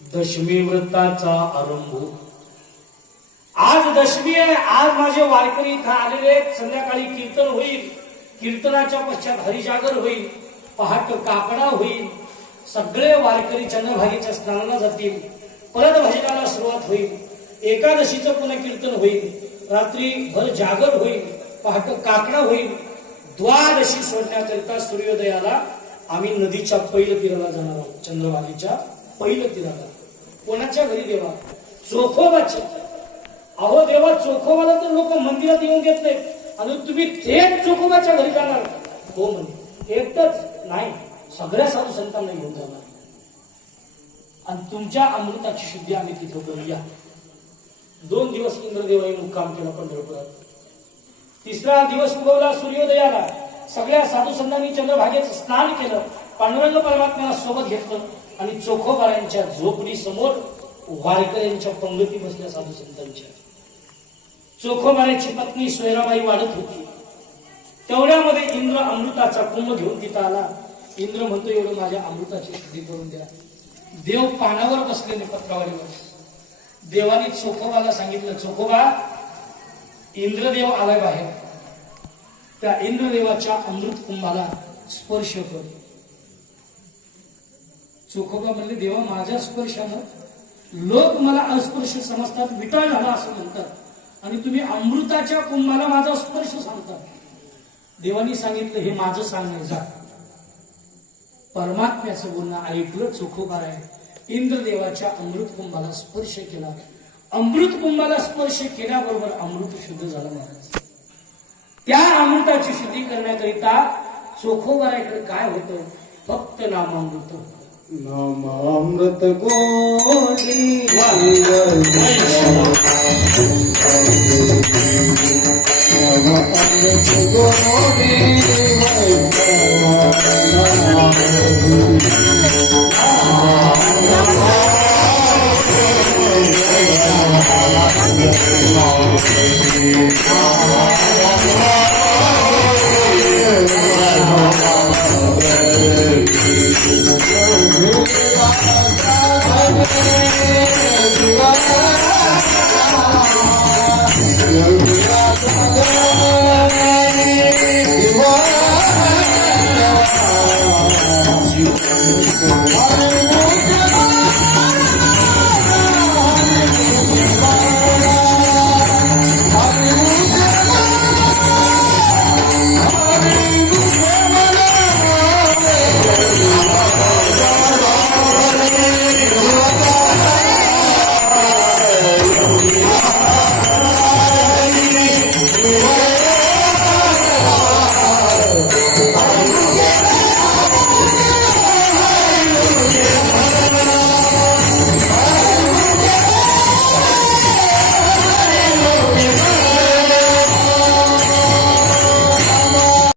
दशमी व्रताचा आरंभ. आज दशमी आहे. आज माझे वारकरी इथं आलेले आहेत. संध्याकाळी कीर्तन होईल. कीर्तनाच्या पश्चात हरिजागर होईल. पहाट काकडा होईल. सगळे वारकरी चंद्रभागेच्या स्नानाला जातील. परत भजनाला सुरुवात होईल. एकादशीचं पुन्हा कीर्तन होईल. रात्री भर जागर होईल. पहाट काकडा होईल. द्वादशी सोडण्याकरिता सूर्योदयाला आम्ही नदीच्या पहिल्या तीराला जाणार आहोत. चंद्रभागेच्या पहिलं तीराला. कोणाच्या घरी देवा? चोखोबाच्या. अहो देवा, चोखोबाला तर लोक मंदिरात येऊन घेत नाहीत आणि तुम्ही थेट चोखोबाच्या घरी जाणार? हो म्हणजे एकटच नाही, सगळ्या साधू संतांना घेऊन जाणार. आणि तुमच्या अमृताची शुद्धी आम्ही तिथं करूया. 2 दिवस इंद्रदेवाने मुक्काम केला पंढरपुरात. 3रा दिवस उगवला सूर्योदयाला. सगळ्या साधू संतांनी चंद्रभागेचं स्नान केलं. पांडुरंग परमात्म्याला सोबत घेतलं आणि चोखोबारांच्या झोपडी समोर वारकऱ्यांच्या पंगती बसल्या साधू संतांच्या. चोखोबाराची पत्नी सोयराबाई वाढत होती. तेवढ्यामध्ये इंद्र अमृताचा कुंभ घेऊन तिथं आला. इंद्र म्हणतो, एवढं माझ्या अमृताची शुद्धी करून द्या. देव पानावर बसलेले पत्रावळीवर. देवाने चोखोबाला सांगितलं, चोखोबा, इंद्रदेव आलाय बाहेर. त्या इंद्रदेवाच्या अमृत कुंभाला स्पर्श कर. चोखोबा म्हणले, देवा, माझ्या स्पर्शानं लोक मला अस्पर्श समजतात, विटा झाला असं म्हणतात, आणि तुम्ही अमृताच्या कुंभाला माझा स्पर्श सांगतात. देवानी सांगितलं, हे माझं सांगणं जा. परमात्म्याचं बोलणं ऐकलं चोखोबाराय. इंद्रदेवाच्या अमृत कुंभाला स्पर्श केला. अमृत कुंभाला स्पर्श केल्याबरोबर अमृत शुद्ध झालं महाराज. त्या अमृताची शुद्धी करण्याकरिता चोखोबाराकडे काय होतं? फक्त नामामृत. नामामृत गोडी नामामृत गोडी